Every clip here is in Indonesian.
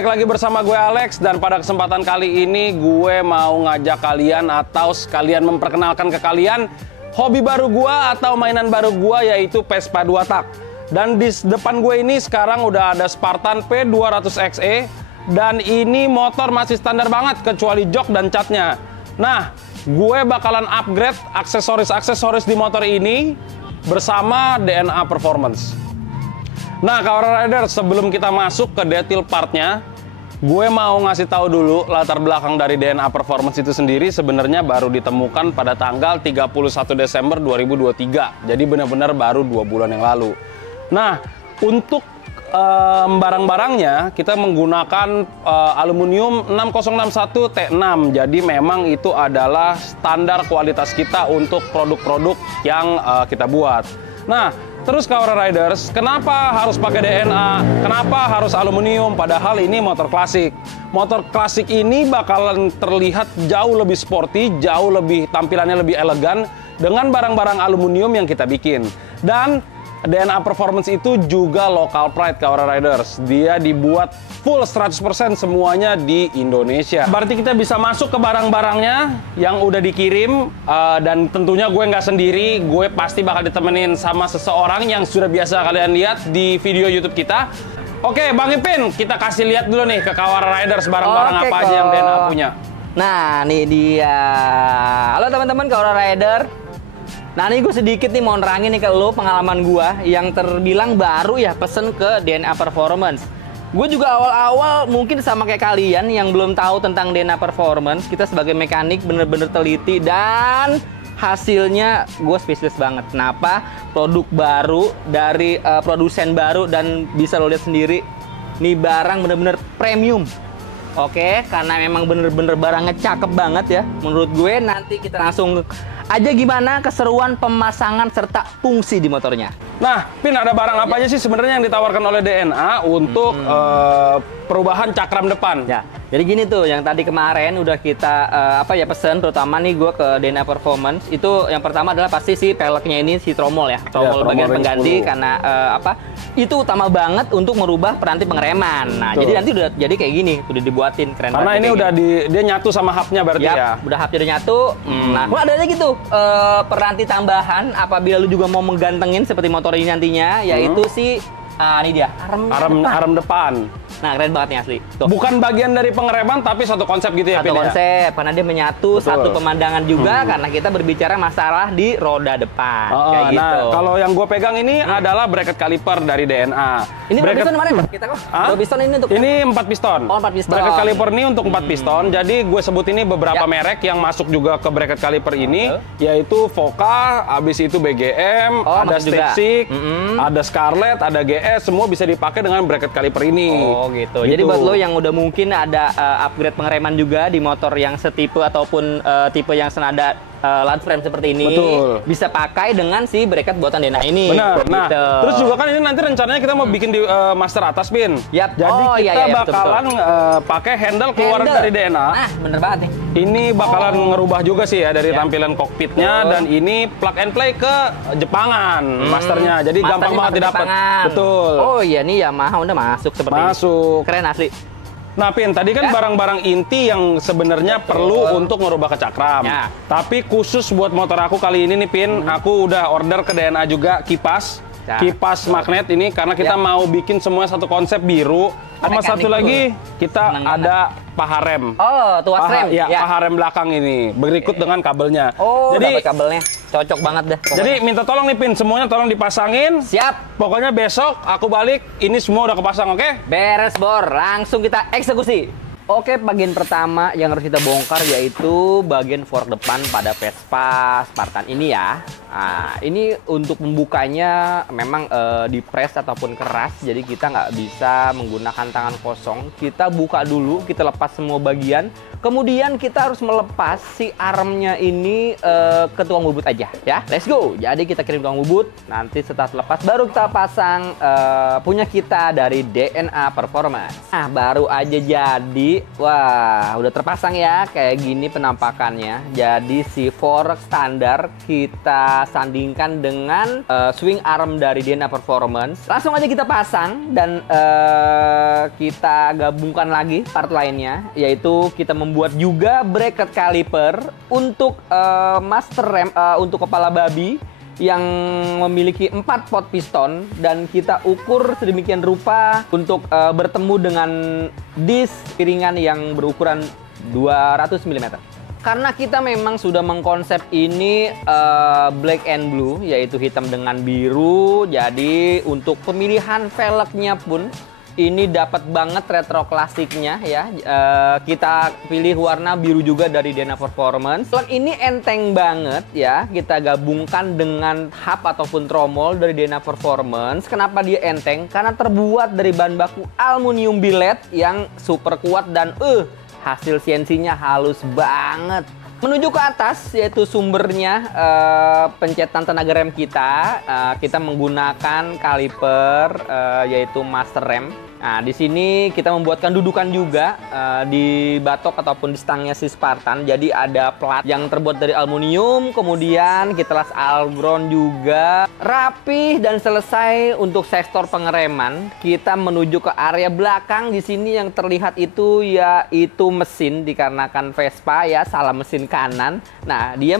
balik lagi bersama gue Alex, dan pada kesempatan kali ini gue mau ngajak kalian atau sekalian memperkenalkan ke kalian hobi baru gue atau mainan baru gue, yaitu Vespa 2 tak. Dan di depan gue ini sekarang udah ada Spartan P200XE, dan ini motor masih standar banget kecuali jok dan catnya. Nah, gue bakalan upgrade aksesoris-aksesoris di motor ini bersama DNA Performance. Nah, Kawan Rider, sebelum kita masuk ke detail partnya, gue mau ngasih tahu dulu latar belakang dari DNA Performance itu sendiri. Sebenarnya baru ditemukan pada tanggal 31 Desember 2023. Jadi benar-benar baru 2 bulan yang lalu. Nah, untuk barang-barangnya kita menggunakan aluminium 6061 T6. Jadi memang itu adalah standar kualitas kita untuk produk-produk yang kita buat. Nah, terus Kawan Riders, kenapa harus pakai DNA? Kenapa harus aluminium? Padahal ini motor klasik. Motor klasik ini bakalan terlihat jauh lebih sporty, jauh lebih tampilannya lebih elegan dengan barang-barang aluminium yang kita bikin. Dan DNA Performance itu juga local pride, Kawan Riders. Dia dibuat full 100% semuanya di Indonesia. Berarti kita bisa masuk ke barang-barangnya yang udah dikirim, dan tentunya gue nggak sendiri. Gue pasti bakal ditemenin sama seseorang yang sudah biasa kalian lihat di video YouTube kita. Oke, Bang Ipin, kita kasih lihat dulu nih ke Kawan Riders barang-barang apa aja yang DNA punya. Nah, nih dia. Halo teman-teman Kawan Rider. Nah, ini gue sedikit nih mau nerangin nih ke lo pengalaman gue yang terbilang baru ya pesen ke DNA Performance. Gue juga awal-awal mungkin sama kayak kalian yang belum tahu tentang DNA Performance. Kita sebagai mekanik bener-bener teliti dan hasilnya gue spesialis banget. Kenapa? Produk baru dari produsen baru, dan bisa lo lihat sendiri nih barang bener-bener premium. Oke, karena memang bener-bener barangnya cakep banget ya. Menurut gue nanti kita langsung aja gimana keseruan pemasangan serta fungsi di motornya. Nah, Pin, ada barang apa aja sih sebenarnya yang ditawarkan oleh DNA untuk perubahan cakram depan? Ya, jadi gini tuh, yang tadi kemarin udah kita pesen, terutama nih gue ke DNA Performance. Itu yang pertama adalah pasti si peleknya ini, si tromol ya, tromol bagian pengganti 10. Karena itu utama banget untuk merubah peranti pengereman. Nah, betul. Jadi nanti udah jadi kayak gini, udah dibuatin keren. Karena ini udah dia nyatu sama hubnya berarti ya. Udah hubnya udah nyatu. Nah, ada lagi tuh peranti tambahan apabila lu juga mau menggantengin seperti motor ini nantinya, yaitu si ini dia arem depan. Nah, keren banget nih asli. Tuh. Bukan bagian dari pengereman tapi satu konsep gitu ya, satu konsep ya? Karena dia menyatu. Betul. Satu pemandangan juga karena kita berbicara masalah di roda depan. Kayak gitu. Nah, kalau yang gue pegang ini adalah bracket caliper dari DNA. Ini bracket piston mana kita kok? Piston ini untuk ini 4 piston. Oh, 4 piston. Bracket caliper ini untuk 4 piston. Jadi gue sebut ini beberapa merek yang masuk juga ke bracket caliper ini, yaitu Voca, habis itu BGM, ada Stepsik, ada Scarlett, ada GS, semua bisa dipakai dengan bracket caliper ini. Gitu. Jadi buat lo yang udah mungkin ada upgrade pengereman juga di motor yang setipe ataupun tipe yang senada land frame seperti ini, bisa pakai dengan si bracket buatan DNA ini. Benar. Nah, terus juga kan ini nanti rencananya kita mau bikin di master atas, Pin. Yap. Jadi kita bakalan pakai handle keluar dari DNA. Nah, bener banget nih. Ini bakalan ngerubah juga sih ya dari tampilan kokpitnya, dan ini plug and play ke Jepangan masternya. Jadi gampang banget didapat. Betul. Oh iya, nih Yamaha udah masuk seperti ini. Keren asli. Nah, Pin, tadi kan barang-barang inti yang sebenarnya perlu untuk merubah ke cakram. Ya. Tapi khusus buat motor aku kali ini nih, Pin, aku udah order ke DNA juga kipas. Kipas magnet ini karena kita mau bikin semuanya satu konsep biru. Sama satu lagi kita ada paha rem. Oh, tuas rem. Ya, paha rem belakang ini berikut dengan kabelnya. Jadi kabelnya cocok banget deh. Pokoknya. Jadi minta tolong nih, Pin, semuanya tolong dipasangin. Siap. Pokoknya besok aku balik, ini semua udah kepasang, oke? Beres, Bor. Langsung kita eksekusi. Oke, bagian pertama yang harus kita bongkar yaitu bagian fork depan pada Vespa Spartan ini ya. Nah, ini untuk membukanya memang dipres ataupun keras, jadi kita nggak bisa menggunakan tangan kosong. Kita buka dulu, kita lepas semua bagian, kemudian kita harus melepas si armnya ini ke tukang bubut aja ya. Let's go. Jadi kita kirim tukang bubut, nanti setelah lepas baru kita pasang punya kita dari DNA Performance. Nah, baru aja jadi. Wah, udah terpasang ya, kayak gini penampakannya. Jadi si fork standar kita kita sandingkan dengan swing arm dari DNA Performance. Langsung aja kita pasang dan kita gabungkan lagi part lainnya, yaitu kita membuat juga bracket caliper untuk master ram untuk kepala babi yang memiliki 4 pot piston, dan kita ukur sedemikian rupa untuk bertemu dengan disk piringan yang berukuran 200 mm. Karena kita memang sudah mengkonsep ini black and blue, yaitu hitam dengan biru, jadi untuk pemilihan velgnya pun ini dapat banget retro klasiknya ya. Kita pilih warna biru juga dari DNA Performance. Velg ini enteng banget ya. Kita gabungkan dengan hub ataupun tromol dari DNA Performance. Kenapa dia enteng? Karena terbuat dari bahan baku aluminium billet yang super kuat dan hasil CNC-nya halus banget. Menuju ke atas, yaitu sumbernya pencetan tenaga rem kita. Kita menggunakan kaliper yaitu master rem. Nah, di sini kita membuatkan dudukan juga di batok ataupun di stangnya si Spartan. Jadi ada plat yang terbuat dari aluminium, kemudian kita las algron juga. Rapih dan selesai untuk sektor pengereman. Kita menuju ke area belakang. Di sini yang terlihat itu yaitu mesin, dikarenakan Vespa ya, salah mesin kanan. Nah, dia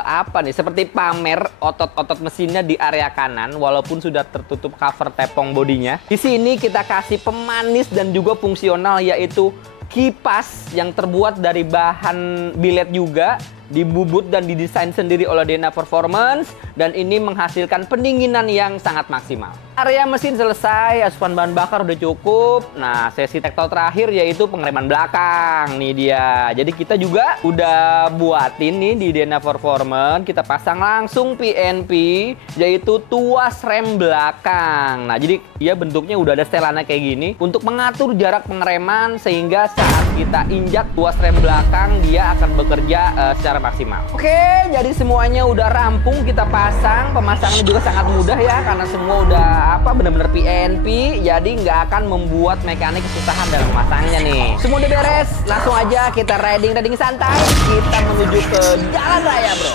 apa nih? Seperti pamer otot-otot mesinnya di area kanan, walaupun sudah tertutup cover tepung bodinya. Di sini kita kasih pemanis dan juga fungsional, yaitu kipas yang terbuat dari bahan billet juga, dibubut dan didesain sendiri oleh DNA Performance, dan ini menghasilkan pendinginan yang sangat maksimal. Area mesin selesai, asupan bahan bakar udah cukup. Nah, sesi tektok terakhir yaitu pengereman belakang. Nih dia. Jadi kita juga udah buatin nih di DNA Performance, kita pasang langsung PNP, yaitu tuas rem belakang. Nah, jadi dia bentuknya udah ada setelannya kayak gini untuk mengatur jarak pengereman, sehingga saat kita injak tuas rem belakang dia akan bekerja secara maksimal. Oke, jadi semuanya udah rampung kita pasang. Pemasangannya juga sangat mudah ya, karena semua udah bener-bener PNP, jadi nggak akan membuat mekanik kesusahan dalam memasangnya nih. Semua udah beres, langsung aja kita riding santai. Kita menuju ke jalan raya, bro.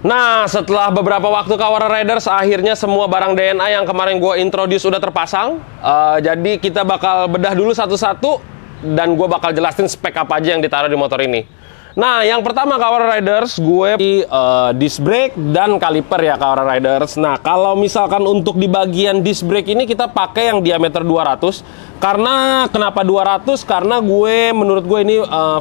Nah, setelah beberapa waktu Kawara Riders, akhirnya semua barang DNA yang kemarin gue introduce udah terpasang. Jadi kita bakal bedah dulu satu-satu, dan gue bakal jelasin spek apa aja yang ditaruh di motor ini. Nah, yang pertama Kawara Riders, gue disc brake dan kaliper ya Kawara Riders. Nah, kalau misalkan untuk di bagian disc brake ini kita pakai yang diameter 200. Karena kenapa 200? Karena menurut gue ini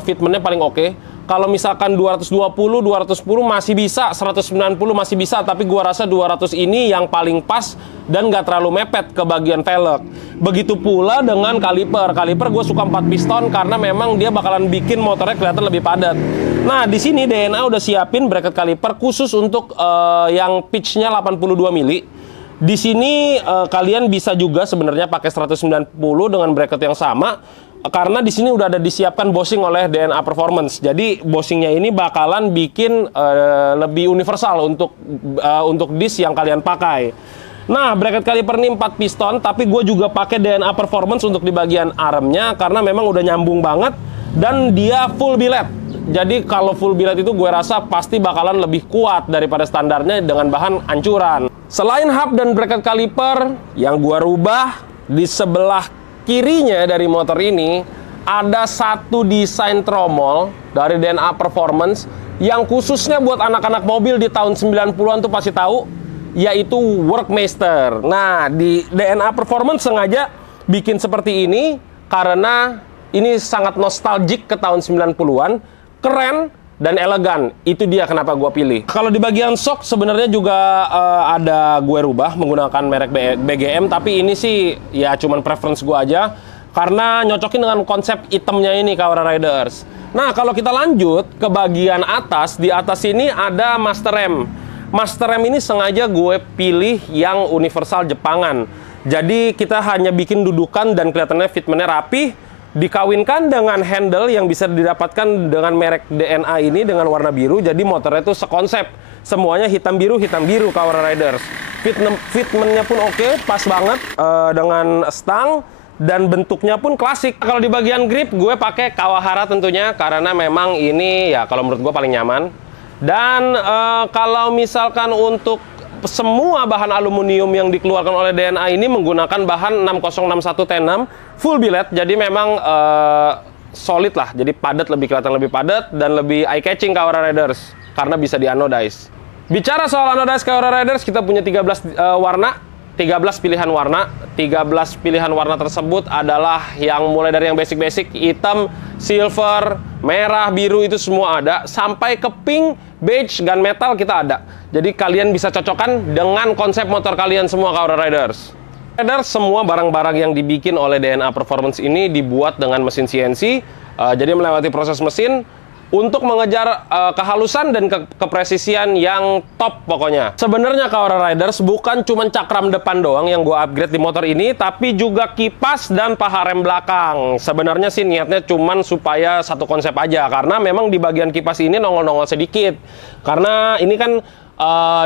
fitmentnya paling oke. Kalau misalkan 220, 210 masih bisa, 190 masih bisa, tapi gua rasa 200 ini yang paling pas dan nggak terlalu mepet ke bagian velg. Begitu pula dengan kaliper. Kaliper gue suka 4 piston karena memang dia bakalan bikin motornya kelihatan lebih padat. Nah, di sini DNA udah siapin bracket kaliper khusus untuk yang pitch-nya 82 mili. Di sini kalian bisa juga sebenarnya pakai 190 dengan bracket yang sama. Karena di sini udah ada disiapkan bushing oleh DNA Performance. Jadi bushingnya ini bakalan bikin lebih universal untuk disc yang kalian pakai. Nah, bracket kaliper ini 4 piston, tapi gue juga pakai DNA Performance untuk di bagian armnya karena memang udah nyambung banget dan dia full billet. Jadi kalau full billet itu gue rasa pasti bakalan lebih kuat daripada standarnya dengan bahan ancuran. Selain hub dan bracket kaliper yang gue rubah, di sebelah kirinya dari motor ini ada satu desain tromol dari DNA Performance yang khususnya buat anak-anak mobil di tahun 90-an tuh pasti tahu, yaitu Workmaster. Nah, di DNA Performance sengaja bikin seperti ini karena ini sangat nostalgic ke tahun 90-an, keren dan elegan. Itu dia kenapa gue pilih. Kalau di bagian shock sebenarnya juga ada gue rubah menggunakan merek BGM, tapi ini sih ya cuman preference gue aja karena nyocokin dengan konsep itemnya ini Kaora Riders. Nah, kalau kita lanjut ke bagian atas, di atas ini ada master rem. Master rem ini sengaja gue pilih yang universal Jepangan. Jadi kita hanya bikin dudukan dan kelihatannya fitmentnya rapi, dikawinkan dengan handle yang bisa didapatkan dengan merek DNA ini dengan warna biru. Jadi motornya itu sekonsep, semuanya hitam biru Kaora Riders. Fitmentnya pun oke, pas banget dengan stang dan bentuknya pun klasik. Kalau di bagian grip gue pakai Kawahara tentunya karena memang ini ya kalau menurut gue paling nyaman. Dan kalau misalkan untuk semua bahan aluminium yang dikeluarkan oleh DNA ini menggunakan bahan 6061 T6 full billet, jadi memang solid lah, jadi padat, lebih kelihatan lebih padat dan lebih eye catching Kaora Riders karena bisa dianodize. Bicara soal anodize Kaora Riders, kita punya 13 warna, 13 pilihan warna. 13 pilihan warna tersebut adalah yang mulai dari yang basic-basic, hitam, silver, merah, biru itu semua ada, sampai ke pink, beige, gunmetal kita ada. Jadi kalian bisa cocokkan dengan konsep motor kalian semua Kaora Riders. Semua barang-barang yang dibikin oleh DNA Performance ini dibuat dengan mesin CNC, jadi melewati proses mesin untuk mengejar kehalusan dan kepresisian yang top pokoknya. Sebenarnya Kaora Riders bukan cuma cakram depan doang yang gue upgrade di motor ini, tapi juga kipas dan paha rem belakang. Sebenarnya sih niatnya cuman supaya satu konsep aja, karena memang di bagian kipas ini nongol-nongol sedikit. Karena ini kan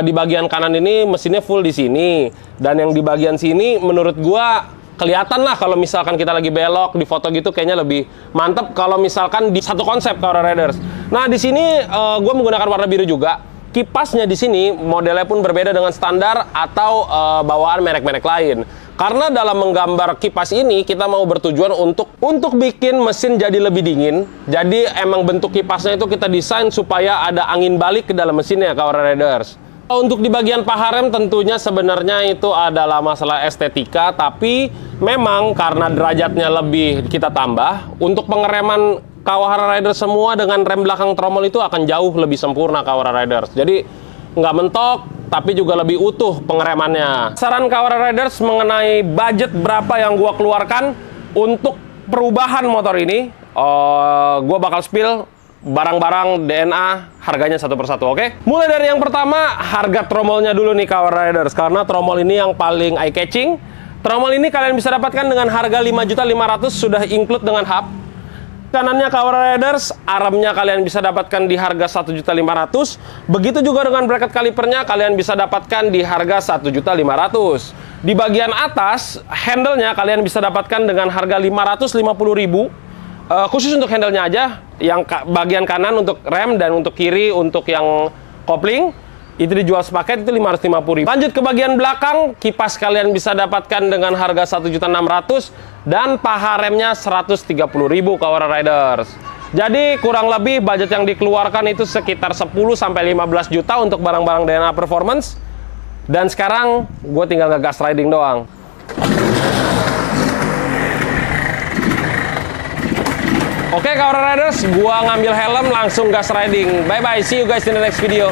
di bagian kanan ini mesinnya full di sini, dan yang di bagian sini menurut gua kelihatan lah kalau misalkan kita lagi belok di foto gitu, kayaknya lebih mantep kalau misalkan di satu konsep Kaora Riders. Nah, di sini gue menggunakan warna biru juga. Kipasnya di sini modelnya pun berbeda dengan standar atau bawaan merek-merek lain. Karena dalam menggambar kipas ini kita mau bertujuan untuk bikin mesin jadi lebih dingin. Jadi emang bentuk kipasnya itu kita desain supaya ada angin balik ke dalam mesinnya Kaora Riders. Untuk di bagian paha rem tentunya sebenarnya itu adalah masalah estetika, tapi memang karena derajatnya lebih kita tambah, untuk pengereman Kaora Riders semua dengan rem belakang tromol itu akan jauh lebih sempurna Kaora Riders. Jadi nggak mentok, tapi juga lebih utuh pengeremannya. Saran Kaora Riders mengenai budget berapa yang gua keluarkan untuk perubahan motor ini, gua bakal spill barang-barang DNA harganya satu persatu, oke? Mulai dari yang pertama, harga tromolnya dulu nih Kaora Riders, karena tromol ini yang paling eye catching. Tromol ini kalian bisa dapatkan dengan harga 5.500.000 sudah include dengan hub. Kanannya Kaora Riders, armnya kalian bisa dapatkan di harga 1.500.000. Begitu juga dengan bracket kalipernya kalian bisa dapatkan di harga 1.500.000. Di bagian atas, handle-nya kalian bisa dapatkan dengan harga 550.000. Khusus untuk handle-nya aja, yang bagian kanan untuk rem dan untuk kiri untuk yang kopling, itu dijual sepaket itu 550.000. Lanjut ke bagian belakang, kipas kalian bisa dapatkan dengan harga 1.600.000 dan paha remnya 130.000 Kaora Riders. Jadi kurang lebih budget yang dikeluarkan itu sekitar 10 sampai 15 juta untuk barang-barang DNA Performance. Dan sekarang gue tinggal ngegas riding doang. Oke, Kawan Riders, gua ngambil helm langsung gas riding. Bye bye, see you guys in the next video.